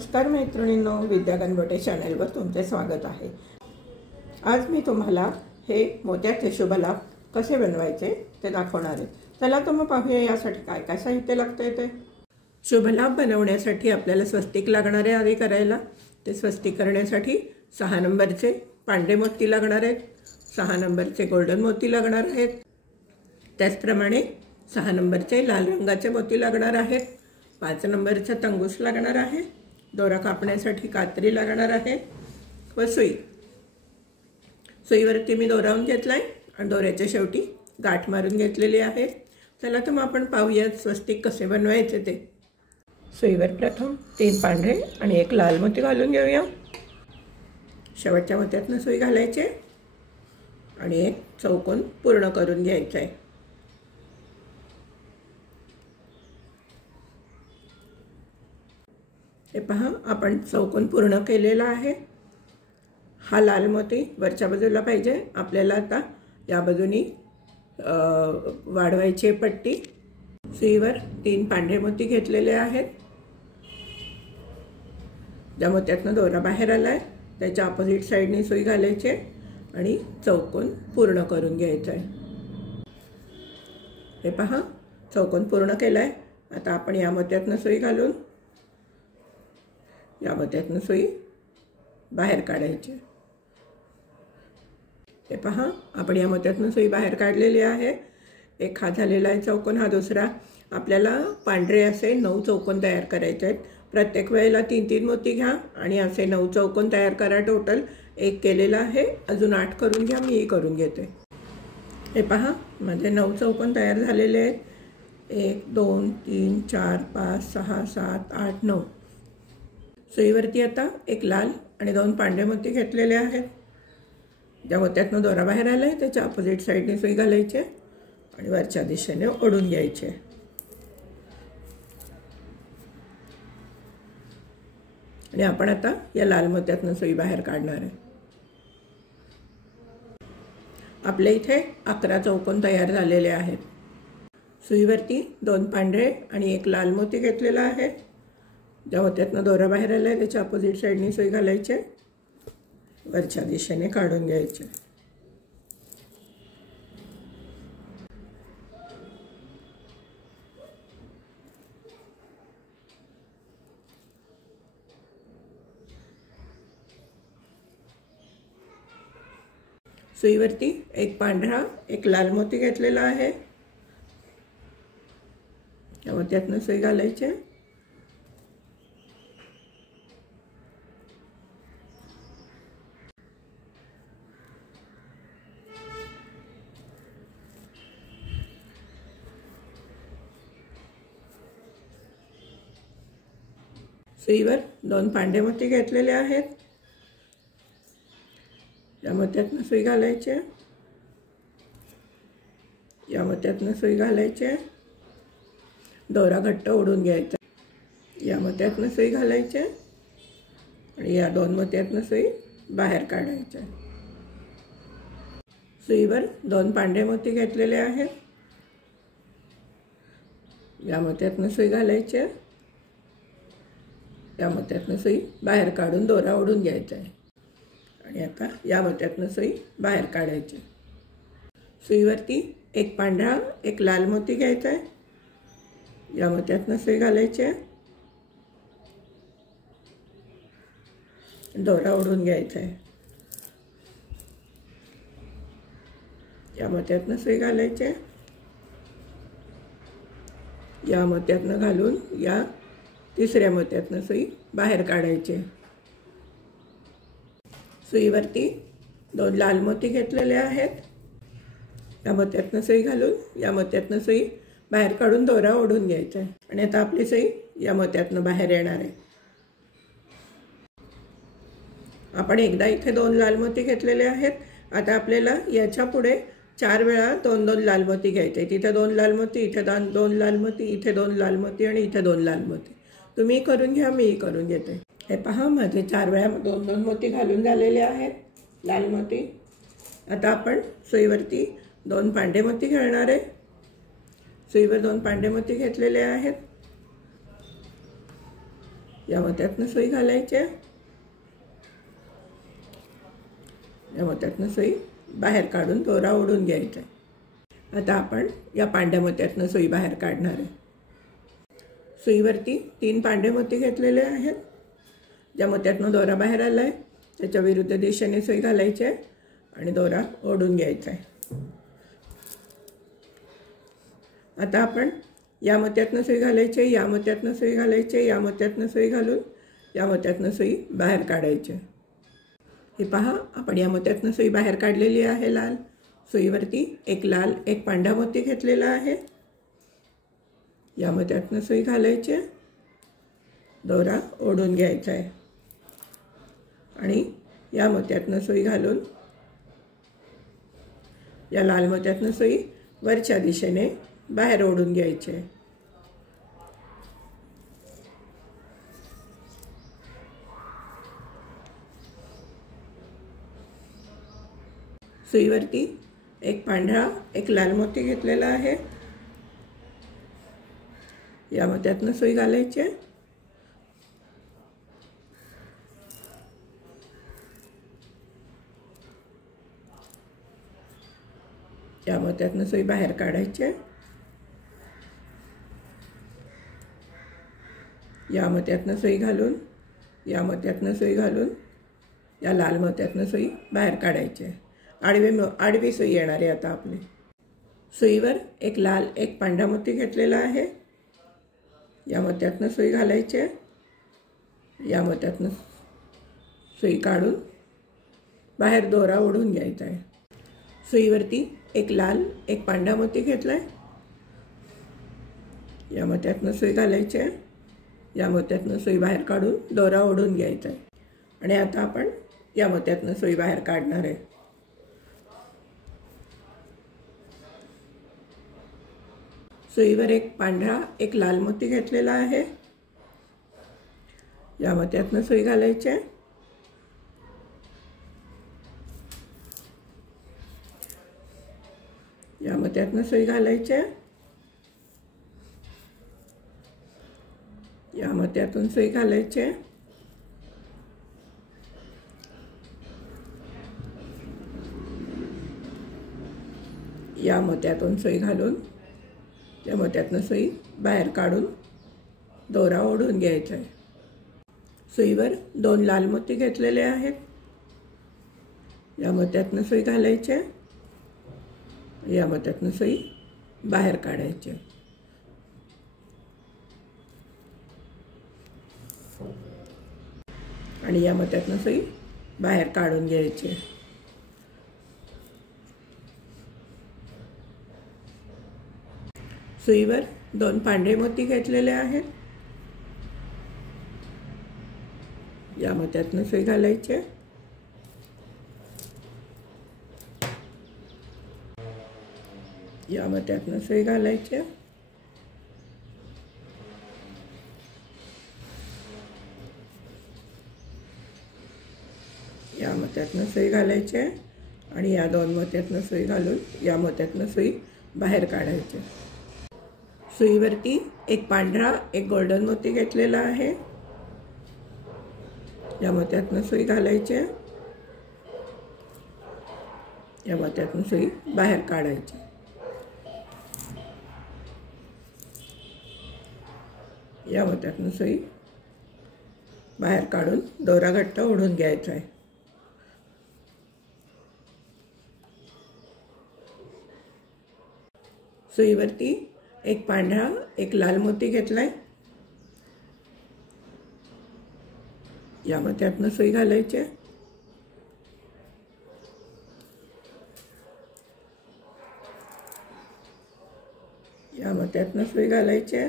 नमस्कार मैत्रिणींनो, विद्या गणगोटे चॅनलवर तुमचे स्वागत आहे। आज मी तुम्हाला हे मोत्याचे शुभलाभ कसे बनवायचे ते दाखवणार आहे। चला तर मग पाहूया यासाठी काय काय साहित्य लागते ते। शुभलाभ बनवण्यासाठी आपल्याला स्वस्तिक लागणार आहे। आधी करायला ते स्वस्तिक करण्यासाठी 6 नंबरचे पांढरे मोती लागणार आहेत, 6 नंबरचे गोल्डन मोती लागणार आहेत, त्याचप्रमाणे 6 नंबरचे लाल रंगाचे मोती लागणार आहेत, 5 नंबरचा तंगूस लागणार आहे, दोरा कापण्यासाठी कात्री लागणार आहे व सुईवरती मी दोरावून घेतलाय आणि दोऱ्याच्या शेवटी गाठ मारून घेतलेली आहे। चला तर मग आपण पाहूया स्वस्तिक कसे बनवायचे ते। सुईवर प्रथम 3 पांढरे आणि 1 लाल मोती घालून घेऊया। शेवटच्या मोत्यातून सुई घालायचे आणि एक चौकोन पूर्ण करून घ्यायचा आहे। हे पहा, आपण चौकोन पूर्ण केलेला आहे। हा लाल मोती वरच्या बाजूला पाहिजे आपल्याला। आता या बाजूनी वाढवायची पट्टी। सुईवर 3 पांढरे मोती घेतलेले आहेत। ज्या मोत्यातून दोरा बाहेर आलाय त्याच्या ऑपोजिट साइडने सुई घालायची आणि चौकोन पूर्ण करून घ्यायचा आहे। हे पहा, चौकोन पूर्ण केलाय। आता आपण या मोत्यातून सुई घालून या मोत्यातून सुई बाहेर काढायची। हे पहा, आपण या मोत्यातून सुई बाहेर काढलेली आहे। एक हा झालेला आहे चौकोन, हा दुसरा। आपल्याला पांढरे असे 9 चौकोन तयार करायचे आहेत। प्रत्येक वेळेला 3-3 मोती घ्या आणि असे 9 चौकोन तयार करा। टोटल 1 केलेला आहे, अजून 8 करून घ्या। मी करून घेते। हे पहा, माझे 9 चौकोन तयार झालेले आहेत। 1 2 3 4 5 6 7 8 9। सुईवरती आता 1 लाल आणि 2 पांढरे मोती घेतलेले आहेत। ज्या मोत्यातून दोरा बाहेर आलाय त्याच्या ऑपोजिट साइडने सुई घालायची आणि वरच्या दिशेने ओढून घ्यायचे। आणि आपण आता या लाल मोत्यातून सुई बाहेर काढणार आहे। आपल्या इथे 11 चौकोन तयार झालेले आहेत। सुईवरती 2 पांढरे आणि 1 लाल मोती घेतलेला आहे। ज्या मोत्यातून दोरा बाहेर आलाय त्याच्या ऑपोजिट साइडने सुई घालायची, वरच्या दिशेने काढून घ्यायचे। सुईवरती 1 पांढरा 1 लाल मोती घेतलेला आहे। या मोत्यातून सुई घालायची, सुईवर 2 पांढरे मोती घेतलेले आहेत। या मोत्यातून सुई घालायची, या मोत्यातून सुई घालायची, दोरा घट्ट ओढून घ्यायचा। या मोत्यातून सुई घालायची आणि या 2 मोत्यातून सुई बाहेर काढायची। सुईवर 2 पांढरे मोती घेतलेले आहेत। या मोत्यातून सुई घालायची, या मोत्यातून सुई बाहेर काढून दोरा ओढून घ्यायचा आहे आणि आता या मोत्यातून सुई बाहेर काढायची। सुईवरती 1 पांढरा 1 लाल मोती घ्यायचा आहे। या मोत्यातून सुई घालायची, दोरा ओढून घ्यायचा आहे। या मोत्यातून सुई घालायची, या मोत्यातून घालून या तिसऱ्या मोत्यातून सुई बाहेर काढायची। सुईवरती 2 लाल मोती घेतलेले आहेत। या मोत्यातून सुई घालून या मोत्यातून सुई बाहेर काढून दोरा ओढून घ्यायचा आहे आणि आता आपली सुई या मोत्यातून बाहेर येणार आहे। आपण एकदा इथे 2 लाल मोती घेतलेले आहेत। आता आपल्याला याच्या पुढे 4 वेळा 2-2 लाल मोती घ्यायचे। तिथे 2 लाल मोती, इथे 2 लाल मोती, इथे 2 लाल मोती आणि इथे 2 लाल मोती। तुम्ही करून घ्या, मी करून घेते। हे पहा, माझे 4 वेळा 2-2 मोती घालून झालेले आहेत लाल मोती। आता आपण सुईवरती 2 पांढरे मोती घालणार आहे। सुईवर 2 पांढरे मोती घेतलेले आहेत। या मोत्यातनं सुई घालायची, या मोत्यातनं सुई बाहेर काढून दोरा ओढून घ्यायचा. आता आपण या पांढऱ्या मोत्यातनं सुई बाहेर काढणार आहे. सुईवरती 3 पांढरे मोती घेतलेले आहेत. ज्या मोत्यातनं दोरा बाहेर आला आहे त्याच्या विरुद्ध दिशेने सुई घालायची आहे आणि दोरा ओढून घ्यायचा आहे. आता आपण या मोत्यातनं सुई घालायची, या मोत्यातनं सुई घालायची, या मोत्यातनं सुई घालून या मोत्यातनं सुई बाहेर काढायची. हे पहा, आपण या मोत्यातनं सुई बाहेर काढलेली आहे. लाल सुईवरती एक लाल एक पांढरा मोती घेतलेला आहे. या मोत्यातनं सुई घालायची, दोरा ओढून घ्यायचा आहे आणि या मोत्यातनं सुई घालून या लाल मोत्यातनं सुई वरच्या दिशेने बाहेर ओढून घ्यायची आहे. सुईवरती एक पांढरा एक लाल मोती घेतलेला आहे. या मोत्यातनं सुई घालायची, या मोत्यातनं सुई बाहेर काढायची, या मोत्यातनं सुई घालून या मोत्यातनं सुई घालून या लाल मोत्यातनं सुई बाहेर काढायची. आडवी सुई येणार आहे आता आपली. सुईवर एक लाल एक पांढरा मोती घेतलेला आहे. या मोत्यातनं सुई घालायची, या मोत्यातनं सुई काढून बाहेर दोरा ओढून घ्यायचा आहे. सुईवरती एक लाल एक पांढरा मोती घेतला आहे. या मोत्यातनं सुई घालायची, या मोत्यातनं सुई बाहेर काढून दोरा ओढून घ्यायचा आहे आणि आता आपण या मोत्यातनं सुई बाहेर काढणार आहे. सुईवर एक पांढरा एक लाल मोती घेतलेला आहे. या मोत्यातनं सुई घालायची, या मोत्यातनं सुई घालायची, या मोत्यातून सुई घालायची, या मोत्यातून सुई घालून या मोत्यातनं सुई बाहेर काढून दोरा ओढून घ्यायचा आहे. सुईवर 2 लाल मोती घेतलेले आहेत. या मोत्यातनं सुई घालायची, या मोत्यातनं सुई बाहेर काढायची आणि या मोत्यातनं सुई बाहेर काढून घ्यायची. सुईवर 2 पांढरे मोती घेतलेले आहेत. या मोत्यातनं सुई घालायची, या मोत्यातनं सुई घालायची, या मोत्यातनं सुई घालायची आणि या 2 मोत्यातनं सुई घालून या मोत्यातनं सुई बाहेर काढायची. सुईवरती एक पांढरा एक गोल्डन मोती घेतलेला आहे. या मोत्यातनं सुई घालायची, या मोत्यातनं सुई बाहेर काढायची. या मोत्यातनं सुई बाहेर काढून दोरा घट्ट ओढून घ्यायचा आहे. सुईवरती एक पांढरा एक लाल मोती घेतलाय. या मोत्यातनं सुई घालायची, या मोत्यातनं सुई घालायची,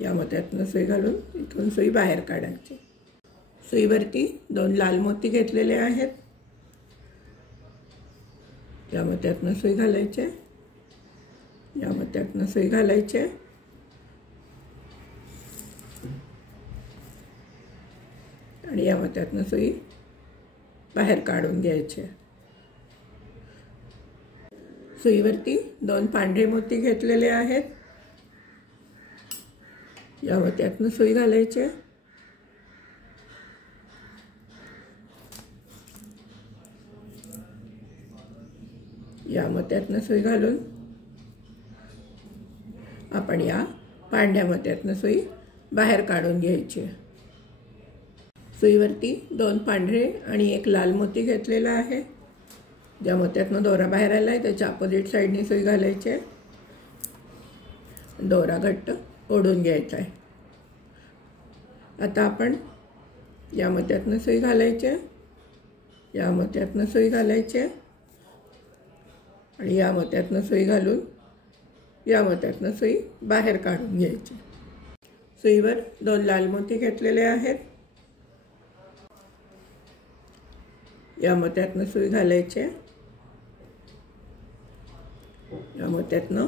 या मोत्यातनं सुई घालून इथून सुई बाहेर काढायची. सुईवरती 2 लाल मोती घेतलेले आहेत. या मोत्यातनं सुई घालायची, या मोत्यातनं सुई घालायची, आणि या मोत्यातनं सुई बाहेर काढून घ्यायची. सुईवरती 2 पांढरे मोती घेतलेले आहेत. या मोत्यातनं सुई घालायची. या मोत्यातनं सुई घालून आपण या पांढऱ्या मोत्यातनं सुई बाहेर काढून घ्यायची. सुईवरती 2 पांढरे आणि 1 लाल मोती घेतलेला आहे. ज्या मोत्यातनं दोरा बाहेर आला आहे त्याच्या अपोजिट साईडने सुई घालायची. दोरा घट्ट ओढून घ्यायचा आहे. आता आपण या मोत्यातनं सुई घालायची. या मोत्यातनं सुई घालायची आणि या मोत्यातनं सुई घालून या मोत्यातनं सुई बाहेर काढून घ्यायची. सुईवर 2 लाल मोती घेतलेले आहेत. या मोत्यातनं सुई घालायची. या मोत्यातनं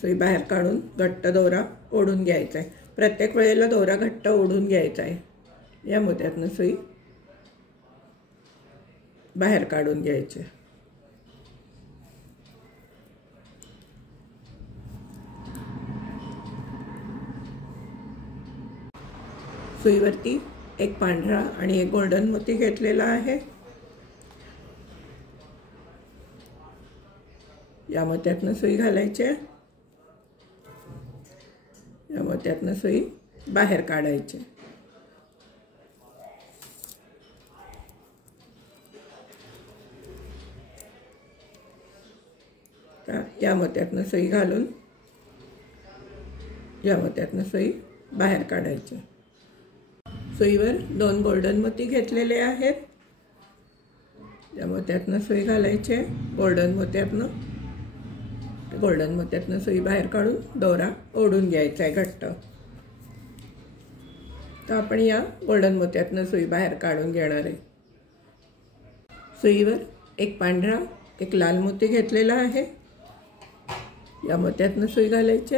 सुई बाहेर काढून घट्ट दोरा ओढून घ्यायचा आहे. प्रत्येक वेळेला दोरा घट्ट ओढून घ्यायचा आहे. या मोत्यातनं सुई बाहेर काढून घ्यायची. सुईवरती 1 पांढरा आणि 1 गोल्डन मोती घेतलेला आहे. या मोत्यातनं सुई घालायची. या मोत्यातनं सुई बाहेर काढायची. या मोत्यातनं सुई घालून या मोत्यातनं सुई बाहेर काढायची. सुईवर 2 गोल्डन मोती घेतलेले आहेत. या मोत्यातनं सुई घालायची. गोल्डन मोत्यातनं सुई बाहेर काढून दोरा ओढून घ्यायचा आहे घट्ट. तर आपण या गोल्डन मोत्यातनं सुई बाहेर काढून घेणार आहे. सुईवर 1 पांढरा 1 लाल मोती घेतलेला आहे. या मोत्यातनं सुई घालायची.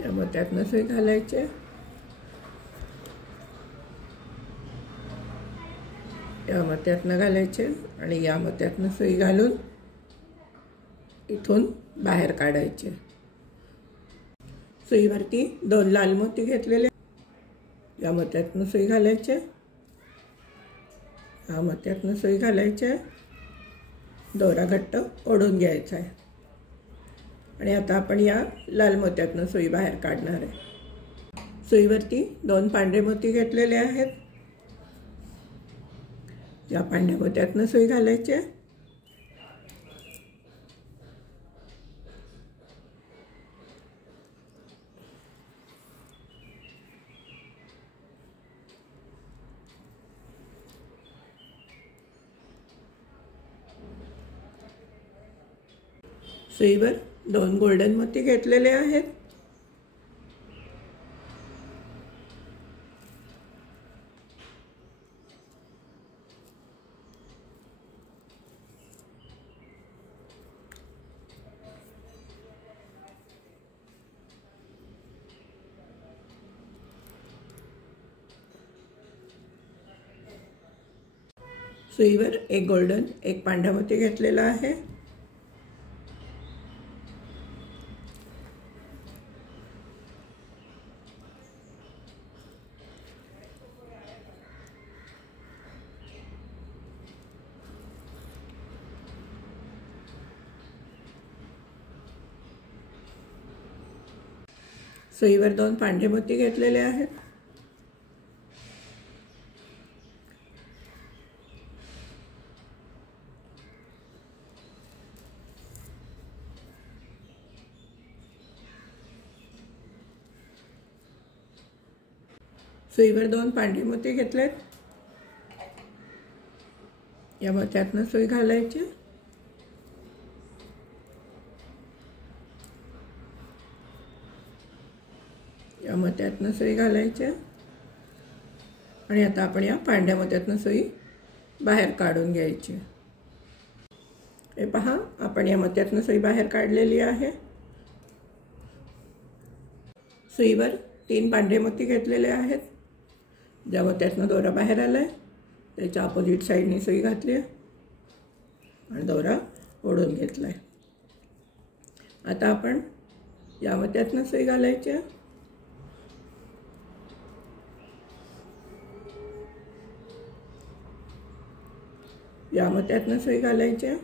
या मोत्यातनं सुई घालायची. या मोत्यातनं घालायचे आणि या मोत्यातनं सुई घालून इथून बाहेर काढायचे. सुईवरती 2 लाल मोती घेतलेले. या मोत्यातनं सुई घालायचे. या मोत्यातनं सुई घालायचे. दोरा घट्ट ओढून घ्यायचा आहे आणि आता आपण या लाल मोत्यातनं सुई बाहेर काढणार आहे. सुईवरती 2 पांढरे मोती घेतलेले आहेत. या पांढऱ्या मोत्यातनं सुई घालायची. सुईवर 2 गोल्डन मोती घेतलेले आहेत. सुईवर 1 गोल्डन 1 पांढरा मोती घेतलेला आहे. सुईवर 2 पांढरे मोती घेतलेले आहेत. सुईवर 2 पांढरे मोती घेतलेत. या मोत्यातनं सुई घालायची. या मोत्यातनं सुई घालायची आणि आता आपण या पांढऱ्या मोत्यातनं सुई बाहेर काढून घ्यायची. हे पहा, आपण या मोत्यातनं सुई बाहेर काढलेली आहे. सुईवर 3 पांढरे मोती घेतलेले आहेत. ज्या मोत्यातनं दोरा बाहेर आलाय त्याच्या अपोजिट साईडने सुई घातली आहे आणि दोरा ओढून घेतला आहे. आता आपण यामध्ये त्यातनं सुई घालायची आहे. यामध्ये त्यातनं सुई घालायची आहे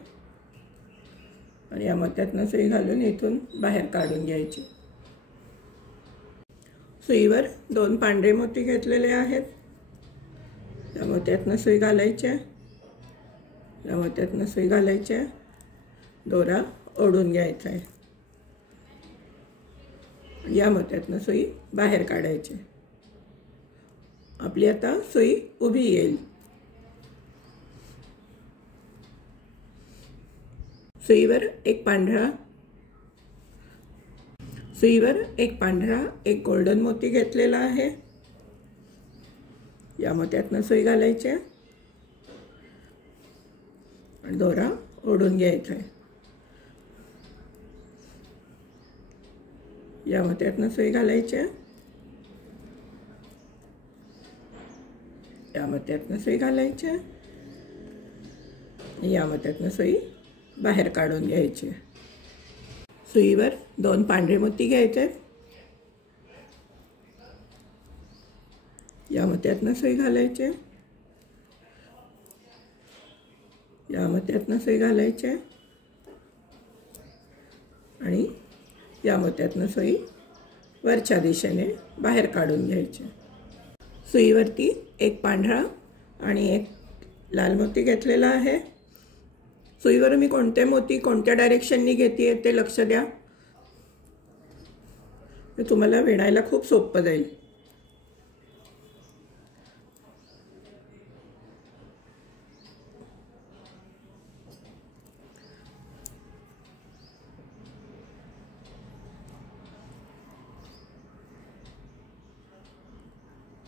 आणि यामध्ये त्यातनं सुई घालून इथून बाहेर काढून घ्यायची. सुईवर 2 पांढरे मोती घेतलेले आहेत. यामध्ये त्यातनं सुई घालायची आहे. यामध्ये त्यातनं सुई घालायची आहे. दोरा ओढून घ्यायचा आहे. यामध्ये त्यातनं सुई बाहेर काढायची. आपली आता सुई उभी येईल. सुईवर एक पांढरा एक गोल्डन मोती घेतलेला आहे. यामध्ये त्यातनं सुई घालायची आहे आणि दोरा ओढून घ्यायचा आहे. यामध्ये त्यातनं सुई घालायची आहे. यामध्ये त्यातनं सुई घालायची आहे. यामध्ये त्यातनं सुई बाहेर काढून घ्यायची. सुईवर 2 पांढरे मोती घ्यायचे. यामध्ये त्यातनं सुई घालायची. यामध्ये त्यातनं सुई घालायची आणि यामध्ये त्यातनं सुई वरच्या दिशेने बाहेर काढून घ्यायची. सुईवरती एक पांढरा आणि एक लाल मोती घेतलेला आहे. सुईवर मी कोणते मोती कोणत्या डायरेक्शननी घेते ते लक्ष द्या. ते तुम्हाला विणायला खूप सोपं जाईल.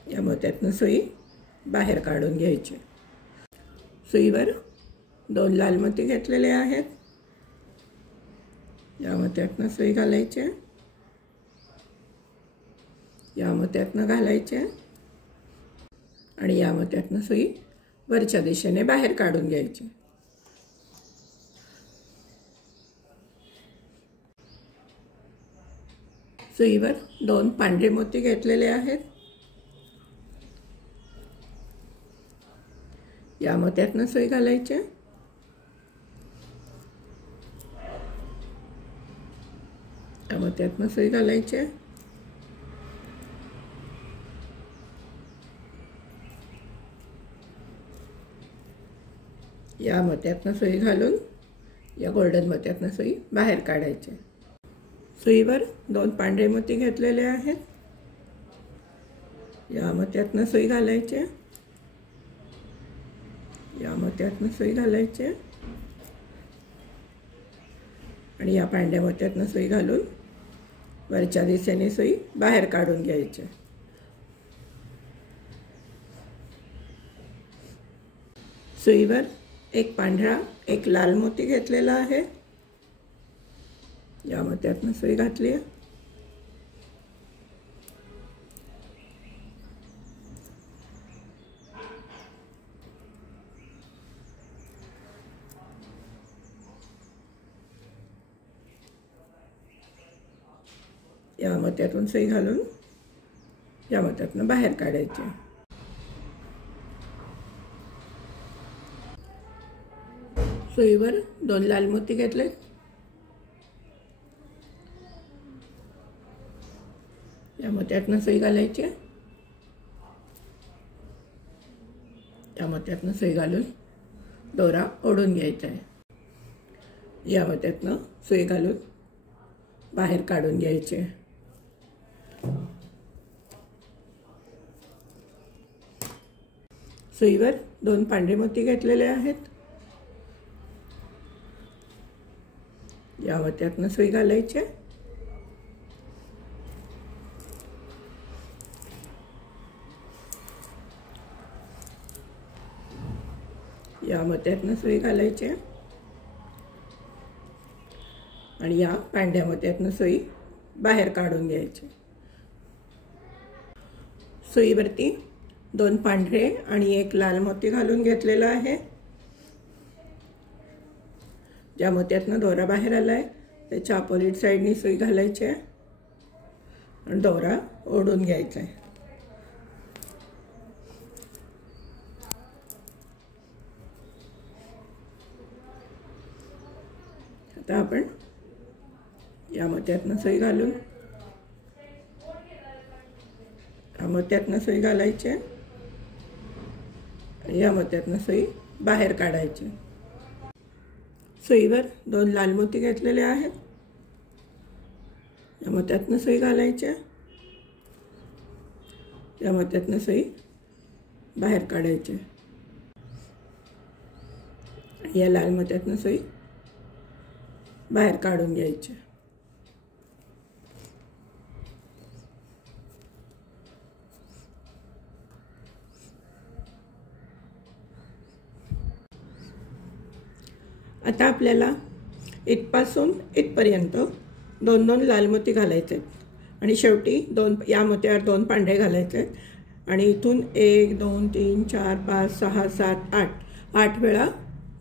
या मोत्यातनं सुई बाहेर काढून घ्यायची. सुईवर 2 लाल मोती घेतलेले आहेत. या मोत्यातनं सुई घालायची. या मोत्यातनं घालायचे आणि या मोत्यातनं सुई वरच्या दिशेने बाहेर काढून घ्यायची. सुईवर 2 पांढरे मोती घेतलेले आहेत. या मोत्यातनं सुई घालायची. या मोत्यातनं सुई घालायची. या मोत्यातनं सुई घालून या गोल्डन मोत्यातनं सुई बाहेर काढायची. सुईवर 2 पांढरे मोती घेतलेले आहेत. या मोत्यातनं सुई घालायची. या मोत्यातनं सुई घालायची आणि या पांढऱ्या मोत्यातनं सुई घालून वरच्या दिशेने सुई बाहेर काढून घ्यायची. सुईवर एक पांढरा एक लाल मोती घेतलेला आहे. या मोत्यातनं सुई घातली. या मोत्यातून सुई घालून या मोत्यातनं बाहेर काढायचे. सुईवर 2 लाल मोती घेतले. या मोत्यातनं सुई घालायची. या मोत्यातनं सुई घालून दोरा ओढून घ्यायचा आहे. या मोत्यातनं सुई घालून बाहेर काढून घ्यायचे. सुईवर 2 पांढरे मोती घेतलेले आहेत. या मोत्यातनं सुई घालायची. या मोत्यातनं सुई घालायची आणि या पांढऱ्या मोत्यातनं सुई बाहेर काढून घ्यायची. सुईवरती 2 पांढरे आणि 1 लाल मोती घालून घेतलेला आहे। ज्या मोत्यातनं दोरा बाहेर आलाय त्याच्या अपोजिट साइडनी सुई घालायची आहे आणि दोरा ओढून घ्यायचा आहे। आता आपण या मोत्यातनं सुई घालून या मोत्यातनं सुई घालायची आणि या मोत्यातनं सुई बाहेर काढायची। सुईवर 2 लाल मोती घेतलेले आहेत। या मोत्यातनं सुई घालायची, या मोत्यातनं सुई बाहेर काढायची, या लाल मोत्यातनं सुई बाहेर काढून घ्यायची। आता आपल्याला इथपासून इथपर्यंत 2-2 लाल मोती घालायचे आहेत आणि शेवटी या मोत्यावर 2 पांढरे घालायचे आहेत आणि इथून 1 2 3 4 5 6 7 8 वेळा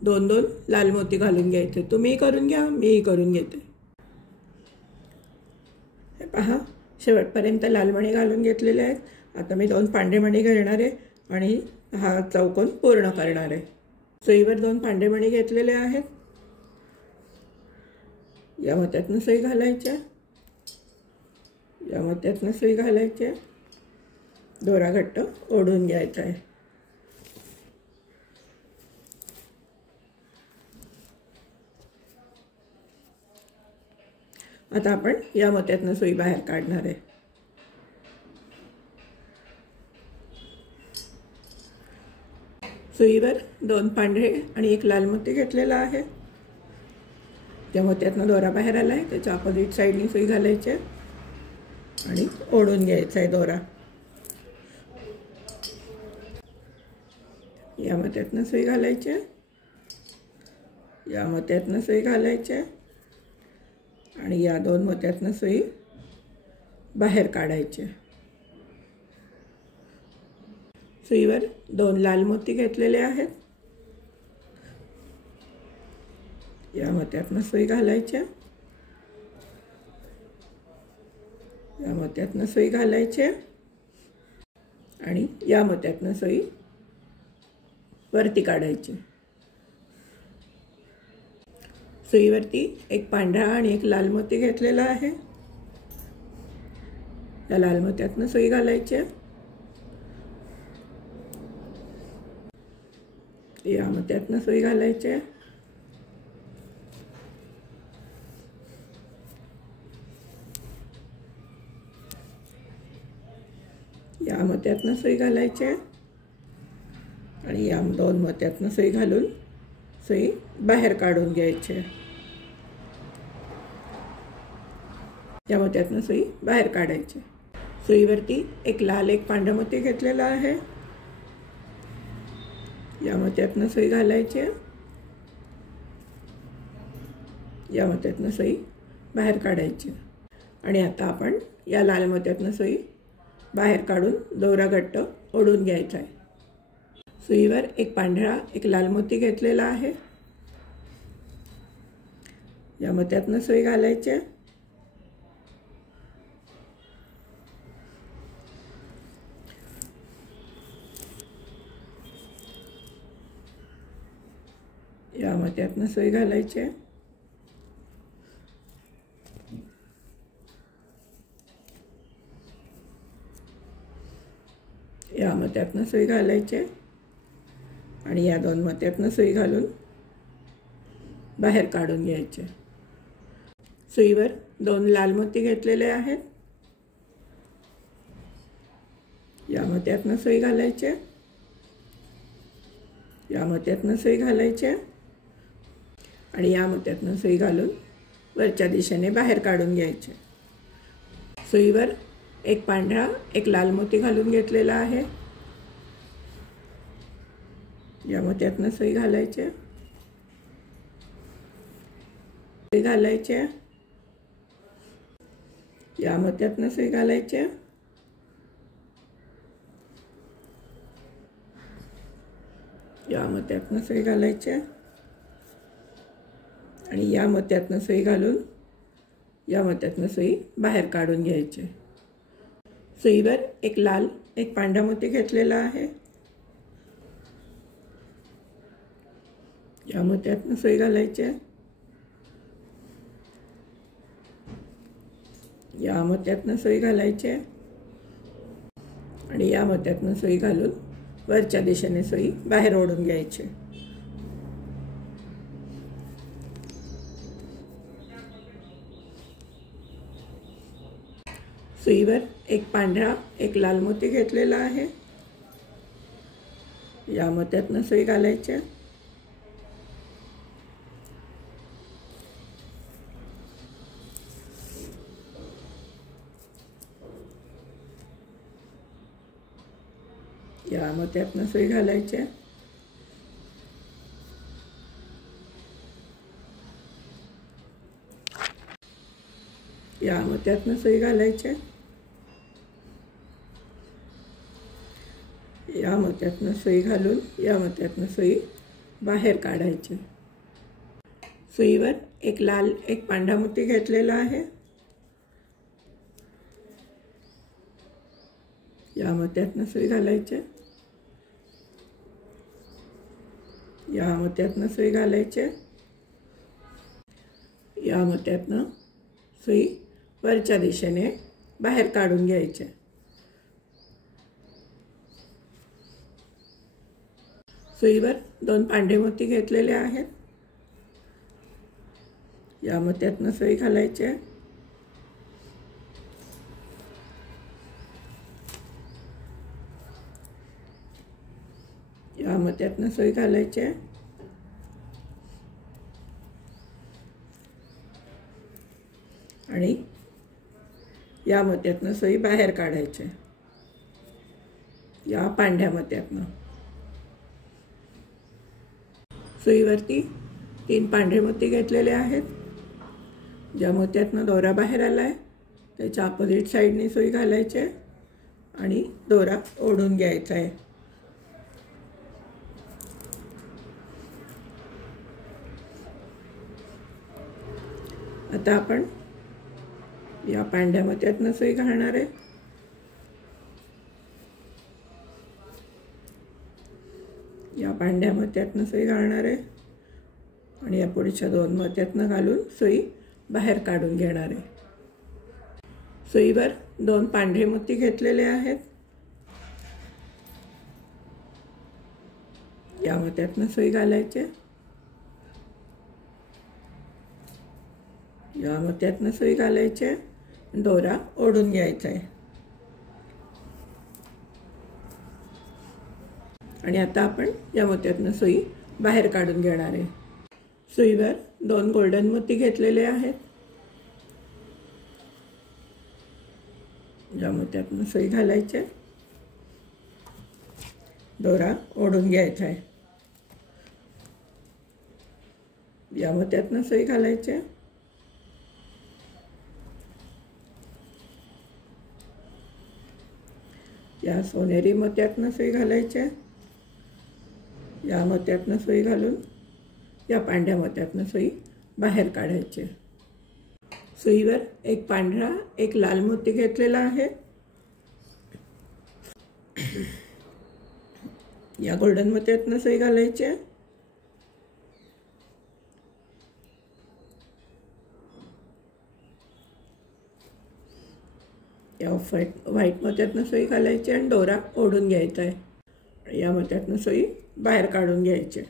2-2 लाल मोती घालून घ्यायचे। तुम्ही करून घ्या, मीही करून घेते। हे पहा, शेवटपर्यंत लाल मणी घालून घेतलेले आहेत। आता मी 2 पांढरे मणी घालणार आहे आणि हा चौकोन पूर्ण करणार आहे। सुईवर 2 पांढरे मणी घेतलेले आहेत। या मोत्यातनं सुई घालायच्या, या मोत्यातनं सुई घालायच्या, दोरा घट्ट ओढून घ्यायचा आहे। आता आपण या मोत्यातनं सुई बाहेर काढणार आहे। सुईवर 2 पांढरे आणि 1 लाल मोती घेतलेला आहे। त्या मोत्यातनं दोरा बाहेर आला आहे त्याच्या अपोजिट साइडनी सुई घालायची आणि ओढून घ्यायचा आहे दोरा। या मोत्यातनं सुई घालायची, या मोत्यातनं सुई घालायची आणि या 2 मोत्यातनं सुई बाहेर काढायची। सुईवर 2 लाल मोती घेतलेले आहेत। या मोत्यातनं सुई घालायची, या मोत्यातनं सुई घालायची आणि या मोत्यातनं सुई वरती काढायची। सुईवरती 1 पांढरा आणि 1 लाल मोती घेतलेला आहे। या लाल मोत्यातनं सुई घालायची, या मोत्यातनं सुई घालायची, या मोत्यातनं सुई घालायची आणि या 2 मोत्यातनं सुई घालून सुई बाहेर काढून घ्यायची। या मोत्यातनं सुई बाहेर काढायची। सुईवरती 1 लाल 1 पांढरा मोती घेतलेला आहे। या मोत्यातनं सुई घालायची, या मोत्यातनं सुई बाहेर काढायची आणि आता आपण या लाल मोत्यातनं सुई बाहेर काढून दोरा घट्ट ओढून घ्यायचा आहे। सुईवर 1 पांढरा 1 लाल मोती घेतलेला आहे। या मोत्यातनं सुई घालायची, या मोत्यातनं सुई घालायची, या मोत्यातनं सुई घालायची आणि या 2 मोत्यातनं सुई घालून बाहेर काढून घ्यायचे। सुईवर 2 लाल मोती घेतलेले आहेत। या मोत्यातनं सुई घालायची, या मोत्यातनं सुई घालायची आणि या मोत्यातनं सुई घालून वरच्या दिशेने बाहेर काढून घ्यायचे। सुईवर 1 पांढरा 1 लाल मोती घालून घेतलेला आहे। या मोत्यातनं सुई घालायची, सुई घालायची, या मोत्यातनं सुई घालायची, या मोत्यातनं सुई घालायची आणि या मोत्यातनं सुई घालून या मोत्यातनं सुई बाहेर काढून घ्यायची। सुईवर एक लाल एक पांढरा मोती घेतलेला आहे। या मोत्यातनं सुई घालायची, या मोत्यातनं सुई घालायची आणि या मोत्यातनं सुई घालून वरच्या दिशेने सुई बाहेर ओढून घ्यायची। सुईवर एक पांढरा एक लाल मोती घेतलेला आहे। या मोत्यातनं सुई घालायची, या मोत्यातनं सुई घालायची, या मोत्यातनं सुई घालायची, या मोत्यातनं सुई घालून या मोत्यातनं सुई बाहेर काढायची। सुईवर एक लाल एक पांढरा मोती घेतलेला आहे। या मोत्यातनं सुई घालायची, या मोत्यातनं सुई घालायची, या मोत्यातनं सुई वरच्या दिशेने बाहेर काढून घ्यायचे। सुईवर दोन पांढरे मोती घेतलेले आहेत। या मोत्यातनं सुई घालायची, या मोत्यातनं सुई घालायची आणि या मोत्यातनं सुई बाहेर काढायची, या पांढऱ्या मोत्यातनं। सुईवरती 3 पांढरे मोती घेतलेले आहेत। ज्या मोत्यातनं दोरा बाहेर आलाय त्याच्या अपोजिट साईडने सुई घालायची आणि दोरा ओढून घ्यायचा आहे। आता आपण या पांढऱ्या मोत्यातनं सुई घालणार आहे। या पांढऱ्या मोत्यातनं सुई घालणार आहे आणि या पुढच्या 2 मोत्यातनं घालून सुई बाहेर काढून घेणार आहे। सुईवर 2 पांढरे मोती घेतलेले आहेत। या मोत्यातनं सुई घालायची, या मोत्यातनं सुई घालायची, दोरा ओढून घ्यायचा आहे आणि आता आपण या मोत्यातनं सुई बाहेर काढून घेणार आहे। सुईवर 2 गोल्डन मोती घेतलेले आहेत। या मोत्यातनं सुई घालायची, दोरा ओढून घ्यायचा आहे, या मोत्यातनं सुई घालायची, या सोनेरी मोत्यातनं सुई घालायची, या मोत्यातनं सुई घालून या पांढऱ्या मोत्यातनं सुई बाहेर काढायची। सुईवर एक पांढरा एक लाल मोती घेतलेला आहे। या गोल्डन मोत्यातनं सुई घालायची, या व्हाईट मोत्यातनं सुई घालायची आणि दोरा ओढून घ्यायचा आहे। या मोत्यातनं सुई बाहेर काढून घ्यायची।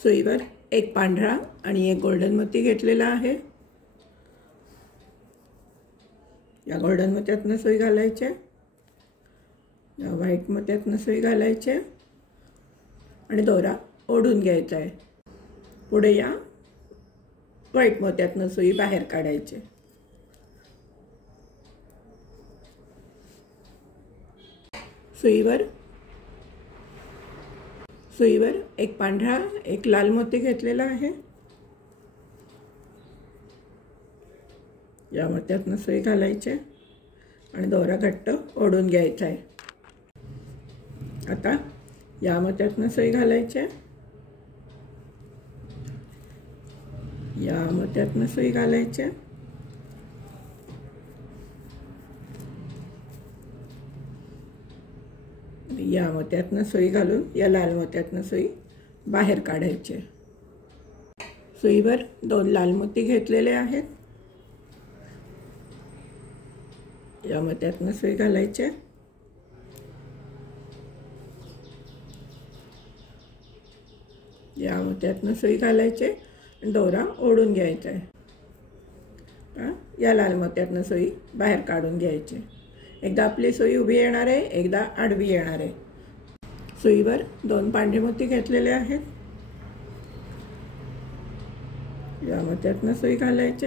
सुईवर एक पांढरा आणि एक गोल्डन मोती घेतलेला आहे। या गोल्डन मोत्यातनं सुई घालायची, या व्हाईट मोत्यातनं सुई घालायची आणि दोरा ओढून घ्यायचा आहे। पुढे या व्हाईट मोत्यातनं सुई बाहेर काढायची। सुईवर एक पांढरा एक लाल मोती घेतलेला आहे। या मोत्यातनं सुई घालायची आणि दोरा घट्ट ओढून घ्यायचा आहे आता या मोत्यातनं सुई घालायची, या मोत्यातनं सुई घालायची, या मोत्यातनं सुई घालून या लाल मोत्यातनं सुई बाहेर काढायची। सुईवर 2 लाल मोती घेतलेले आहेत, या मोत्यातनं सुई घालायची, या मोत्यातनं सुई घालायची आणि दोरा ओढून घ्यायचा आहे। या लाल मोत्यातनं सुई बाहेर काढून घ्यायची। एकदा आपली सुई उभी येणार आहे, एकदा आडवी येणार आहे। सुईवर 2 पांढरे मोती घेतलेले आहेत, या मोत्यातनं सुई घालायची,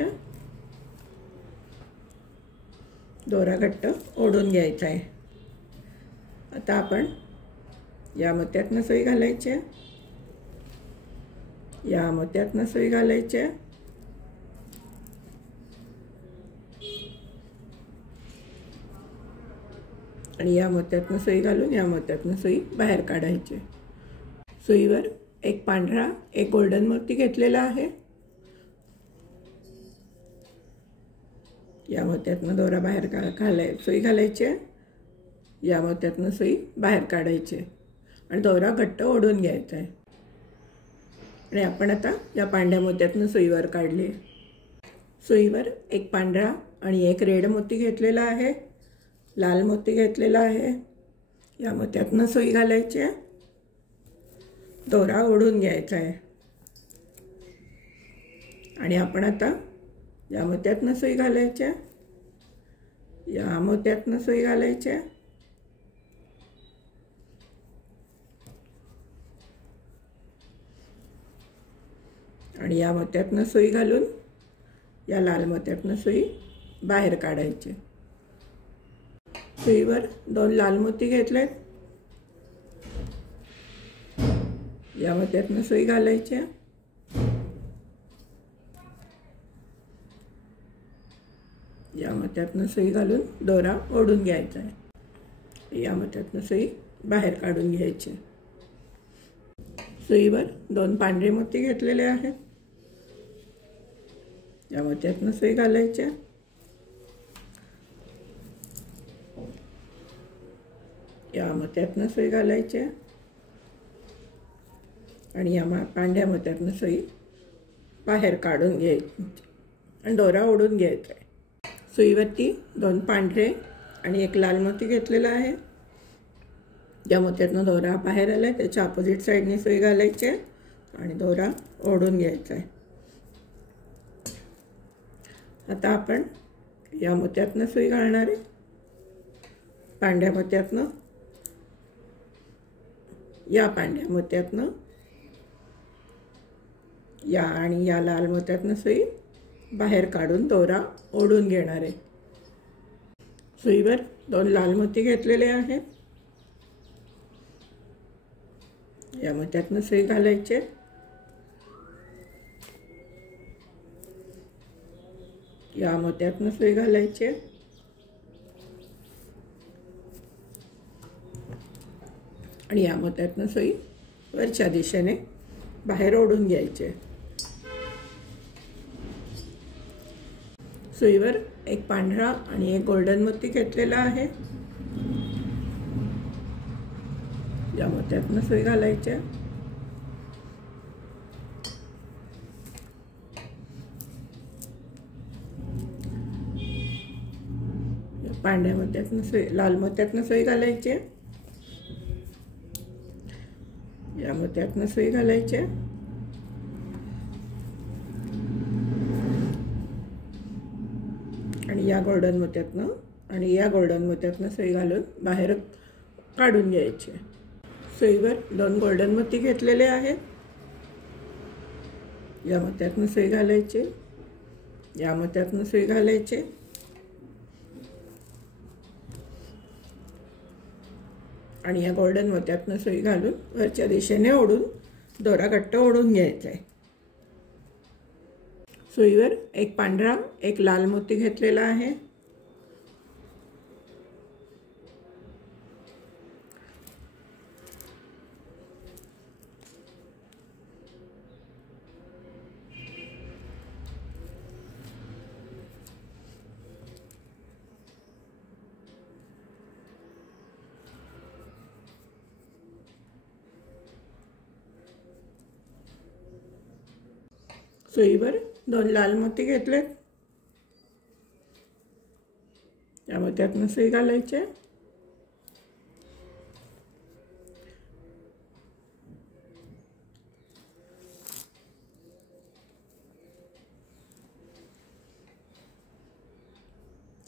दोरा घट्ट ओढून घ्यायचा आहे। आता आपण या मोत्यातनं सुई घालायची, या मोत्यातनं सुई घालायची आणि या मोत्यातनं सुई घालून या मोत्यातनं सुई बाहेर काढायची। सुईवर एक पांढरा एक गोल्डन मोती घेतलेला आहे, या मोत्यातनं दोरा बाहेर सुई घालायची, या मोत्यातनं सुई बाहेर काढायची आणि दोरा घट्ट ओढून घ्यायचा आहे। आणि आपण आता या पांढऱ्या मोत्यातनं सुईवर काढली। सुईवर एक पांढरा आणि एक रेड मोती घेतलेला आहे, लाल मोती घेतलेला आहे, या मोत्यातनं सुई घालायची, दोरा ओढून घ्यायचा आहे। आणि आपण आता या मोत्यातनं सुई घालायची, या मोत्यातनं सुई घालायची आणि या मोत्यातनं सुई घालून या लाल मोत्यातनं सुई बाहेर काढायची। सुईवर 2 लाल मोती घेतलेत, या मोत्यातनं सुई घालायची, या मोत्यातनं सुई घालून दोरा ओढून घ्यायचा आहे, या मोत्यातनं सुई बाहेर काढून घ्यायची। सुईवर 2 पांढरे मोती घेतलेले आहेत, या मोत्यातनं सुई घालायची, या मोत्यातनं सुई घालायची आणि या पांढऱ्या मोत्यातनं सुई बाहेर काढून घ्यायची आणि दोरा ओढून घ्यायचा आहे। सुईवरती 2 पांढरे आणि एक लाल मोती घेतलेला आहे, ज्या मोत्यातनं दोरा बाहेर आला आहे त्याच्या अपोजिट साईडने सुई घालायची आणि दोरा ओढून घ्यायचा आहे। आता आपण या मोत्यातनं सुई घालणार आहे, पांढऱ्या मोत्यातनं, या पांढऱ्या मोत्यातनं, या आणि या लाल मोत्यातनं सुई बाहेर काढून दोरा ओढून घेणार आहे। सुईवर 2 लाल मोती घेतलेले आहेत, या मोत्यातनं सुई घालायचे, या मोत्यातनं सुई घालायचे आणि या मोत्यातनं सुई वरच्या दिशेने बाहेर ओढून घ्यायचे। सुईवर एक पांढरा आणि एक गोल्डन मोती घेतलेला आहे, या मोत्यातनं सुई घालायचे, पांढऱ्या मोत्यातनं सुई लाल मोत्यातनं सुई घालायची, या मोत्यातनं सुई घालायची आणि या गोल्डन मोत्यातनं आणि या गोल्डन मोत्यातनं सुई घालून बाहेर काढून घ्यायचे। सुईवर 2 गोल्डन मोती घेतलेले आहेत, या मोत्यातनं सुई घालायची, या मोत्यातनं सुई घालायची आणि या गोल्डन मोत्यातनं सुई घालून वरच्या दिशेने ओढून दोरा घट्ट ओढून घ्यायचा आहे। सुईवर एक पांढरा एक लाल मोती घेतलेला आहे, सुईवर 2 लाल मोती घेतलेत, या मोत्यातनं सुई घालायची,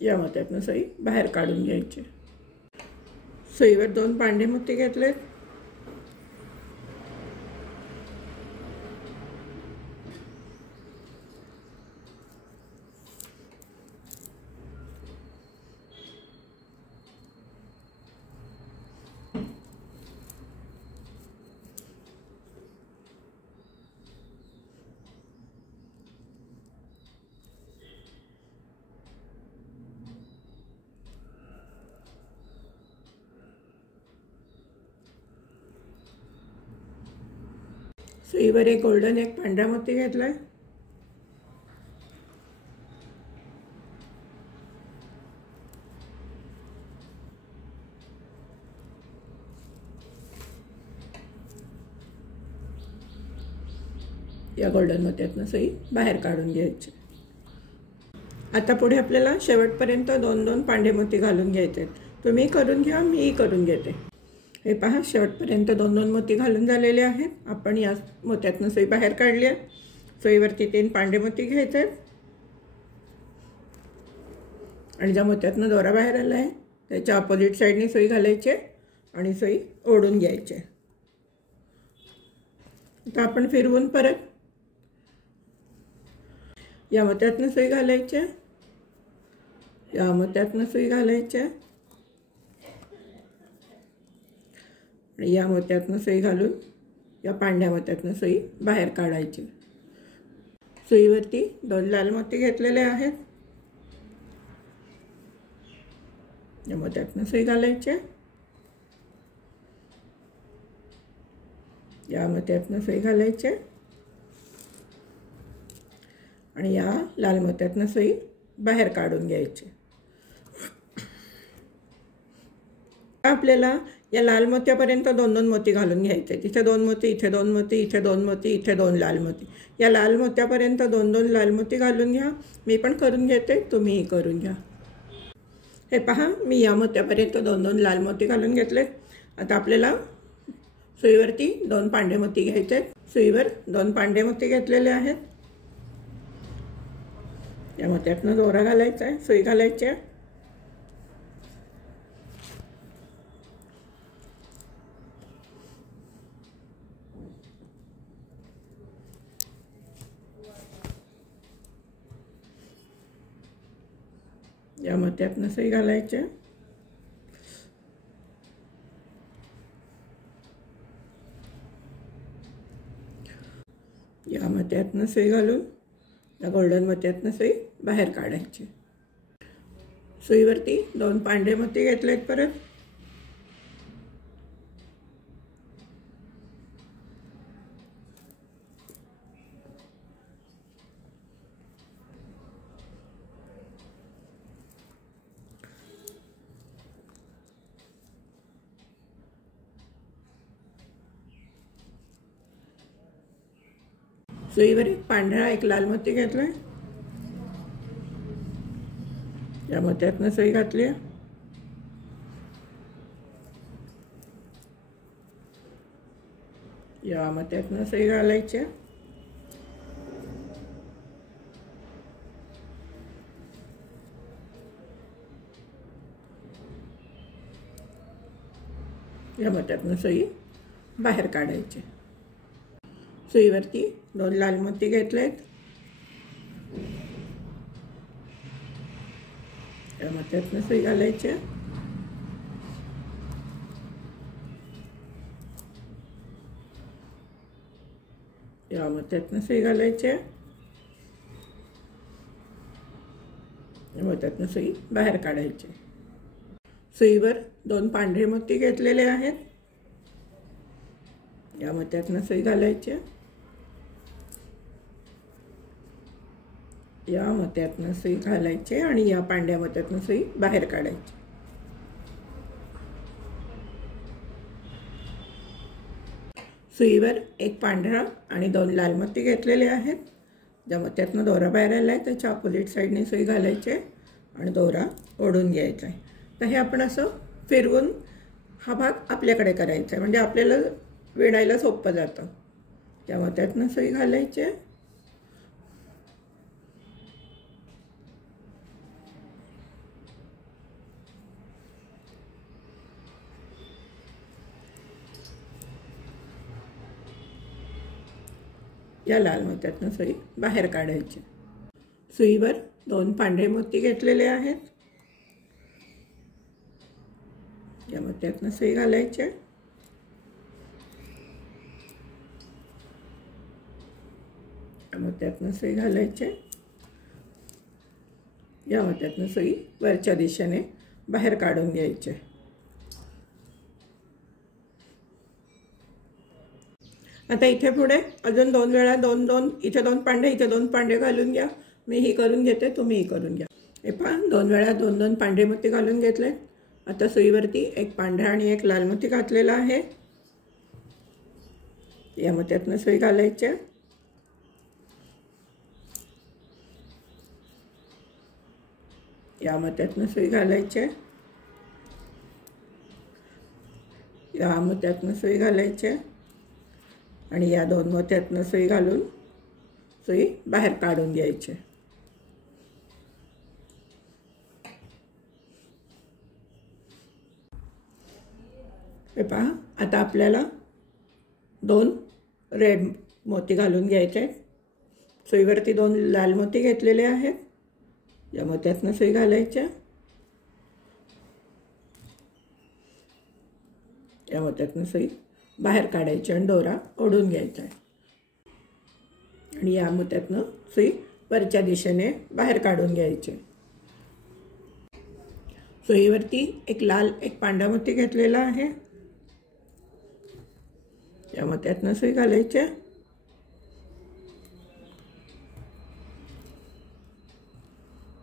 या मोत्यातनं सुई बाहेर काढून घ्यायची। सुईवर 2 पांढरे मोती घेतलेत, सुईवर एक गोल्डन एक पांढरा मोती घेतलाय, या गोल्डन मोत्यातनं सुई बाहेर काढून घ्यायची। आता पुढे आपल्याला शेवटपर्यंत 2-2 पांढरे मोती घालून घ्यायचे। तुम्ही करून घ्या, मीही करून घेते। हे पहा, शेवटपर्यंत 2-2 मोती घालून झालेले आहेत। आपण या मोत्यातनं सुई बाहेर काढली आहे। सुईवरती 3 पांढरे मोती घ्यायचे आणि ज्या मोत्यातनं दोरा बाहेर आला आहे त्याच्या ऑपोजिट साईडने सुई घालायची आणि सुई ओढून घ्यायची। आता आपण फिरवून परत या मोत्यातनं सुई घालायची, या मोत्यातनं सुई घालायची आणि या मोत्यातनं सुई घालून या पांढऱ्या मोत्यातनं सुई बाहेर काढायची। सुईवरती 2 लाल मोती घेतलेले आहेत, या मोत्यातनं सुई घालायची, या मोत्यातनं सुई घालायची आणि या लाल मोत्यातनं सुई बाहेर काढून घ्यायची। आपल्याला या लाल मोत्यापर्यंत 2-2 मोती घालून घ्यायचे। तिथे 2 मोती, इथे 2 मोती, इथे 2 मोती, इथे 2 लाल मोती। या लाल मोत्यापर्यंत 2-2 लाल मोती घालून घ्या। मी पण करून घेते, तुम्हीही करून घ्या। हे पहा, मी या मोत्यापर्यंत 2-2 लाल मोती घालून घेतलेत। आता आपल्याला सुईवरती 2 पांढरे मोती घ्यायचे। सुईवर 2 पांढरे मोती घेतलेले आहेत, या मोत्यातनं दोरा घालायचा आहे, सुई घालायची आहे, या मोत्यातनं सुई घालायची, या मोत्यातनं सुई घालून या गोल्डन मोत्यातनं सुई बाहेर काढायची। सुईवरती 2 पांढरे मोती घेतलेत परत, सुईवर एक पांढरा एक लाल मोती घेतलाय, या मोत्यातनं सुई घातली, या मोत्यातनं सुई घालायची, या मोत्यातनं सुई बाहेर काढायची। सुईवरती 2 लाल मोती घेतलेत, या मोत्यातनं सुई घालायची, या मोत्यातनं सुई घालायची, या मोत्यातनं सुई बाहेर काढायची। सुईवर 2 पांढरे मोती घेतलेले आहेत, या मोत्यातनं सुई घालायची, या मोत्यातनं सुई घालायची आणि या पांढऱ्या मोत्यातनं सुई बाहेर काढायची। सुईवर एक पांढरा आणि 2 लाल मोती घेतलेले आहेत, ज्या मोत्यातनं दोरा बाहेर आला आहे त्याच्या अपोजिट साईडने सुई घालायची आणि दोरा ओढून घ्यायचा आहे. तर हे आपण असं फिरवून हा भाग आपल्याकडे करायचा आहे, म्हणजे आपल्याला विणायला सोपं जातं. त्या मोत्यातनं सुई घालायची या लाल मोत्यातनं सुई बाहेर काढायची. सुईवर 2 पांढरे मोती घेतलेले आहेत. या मोत्यातनं सुई घालायची. या मोत्यातनं सुई घालायची. या मोत्यातनं सुई वरच्या दिशेने बाहेर काढून घ्यायची. आता इथे पुढे अजून 2 वेळा 2-2, इथे 2 पांढरे, इथे 2 पांढरे घालून घ्या. मी ही करून घेते, तुम्ही ही करून घ्या. हे पहा 2 वेळा 2-2 पांढरे मोती घालून घेतले. आता सुईवरती एक पांढरा आणि एक लाल मोती घातलेला आहे. या मोत्यातनं सुई घालायची. या मोत्यातनं सुई घालायची. या मोत्यातनं सुई घालायची आणि या 2 मोत्यातनं सुई घालून सुई बाहेर काढून घ्यायची. हे पहा आता आपल्याला 2 रेड मोती घालून घ्यायचे. सुईवरती 2 लाल मोती घेतलेले आहेत. या मोत्यातनं सुई घालायच्या. या मोत्यातनं सुई बाहेर काढायची आणि दोरा ओढून घ्यायचा आहे. आणि या मोत्यातनं सुई वरच्या दिशेने बाहेर काढून घ्यायची. सुईवरती एक लाल एक पांढरा मोती घेतलेला आहे. या मोत्यातनं सुई घालायची.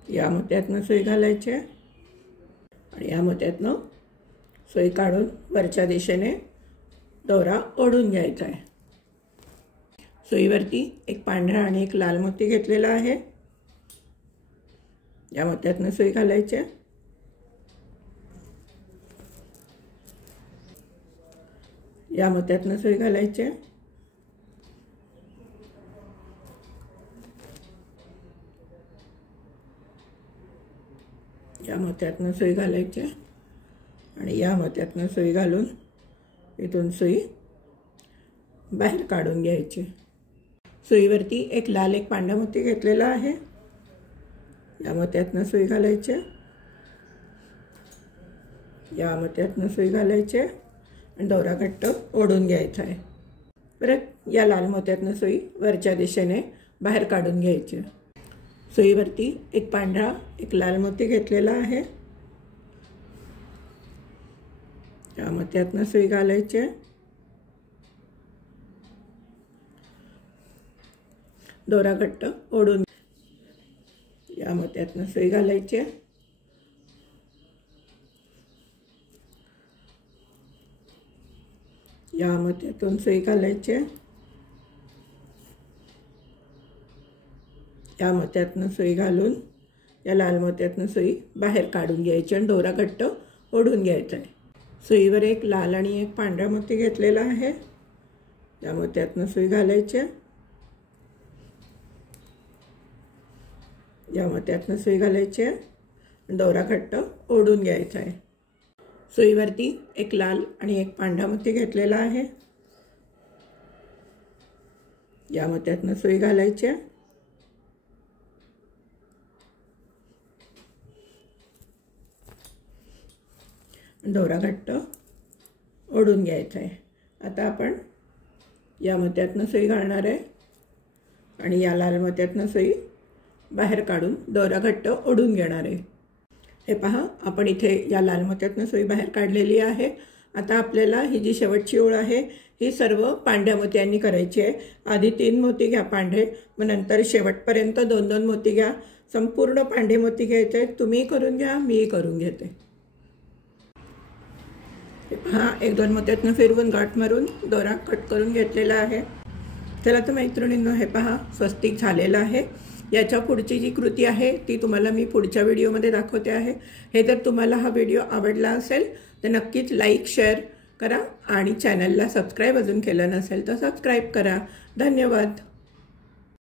या मोत्यातनं सुई घालायची आणि या मोत्यातनं सुई काढून वरच्या दिशेने दोरा ओढून घ्यायचा आहे. सुईवरती एक पांढरा आणि एक लाल मोती घेतलेला आहे. या मोत्यातनं सुई घालायची. या मोत्यातनं सुई घालायची. या मोत्यातनं सुई घालायची आणि या मोत्यातनं सुई घालून इथून सुई बाहेर काढून घ्यायची. सुईवरती एक लाल एक पांढरा मोती घेतलेला आहे. या मोत्यातनं सुई घालायची. या मोत्यातनं सुई घालायची आणि दोरा घट्ट ओढून घ्यायचा आहे. परत या लाल मोत्यातनं सुई वरच्या दिशेने बाहेर काढून घ्यायची. सुईवरती एक पांढरा एक लाल मोती घेतलेला आहे. या मोत्यातनं सुई घालायची. दोरा घट्ट ओढून या मोत्यातनं सुई घालायची. या मोत्यातून सुई घालायची. या मोत्यातनं सुई घालून या लाल मोत्यातनं सुई बाहेर काढून घ्यायची आणि दोरा घट्ट ओढून घ्यायचा आहे. सुईवर एक लाल आणि एक पांढरा मोती घेतलेला आहे. या मोत्यातनं सुई घालायची. या मोत्यातनं सुई घालायची. दोरा घट्ट ओढून घ्यायचा आहे. सुईवरती एक लाल आणि एक पांढरा मोती घेतलेला आहे. या मोत्यातनं सुई घालायची. दोरा घट्ट ओढून घ्यायचा आहे. आता आपण या मोत्यातनं सुई घालणार आहे आणि या लाल मोत्यातनं सुई बाहेर काढून दोरा घट्ट ओढून घेणार आहे. हे पहा आपण इथे या लाल मोत्यातनं सुई बाहेर काढलेली आहे. आता आपल्याला ही जी शेवटची ओळ आहे ही सर्व पांढऱ्या मोत्यांनी करायची आहे. आधी 3 मोती घ्या पांढरे, मग नंतर शेवटपर्यंत 2-2 मोती घ्या. संपूर्ण पांढरे मोती घ्यायचे आहेत. तुम्ही करून घ्या, मी करून घेते. हा 1-2 मोत्यातनं फिरवून गाठ मारून दोरा कट करून घेतलेला आहे. चला तर मैत्रिणींनो, हे पहा स्वस्तिक झालेलं आहे। याच्या पुढची जी कृती आहे ती तुम्हाला मी पुढच्या व्हिडिओमध्ये दाखवते आहे। हे जर तुम्हाला हा व्हिडिओ आवडला असेल तर नक्कीच लाईक शेअर करा आणि चॅनलला सबस्क्राईब अजून केलं नसेल तर सबस्क्राईब करा। धन्यवाद।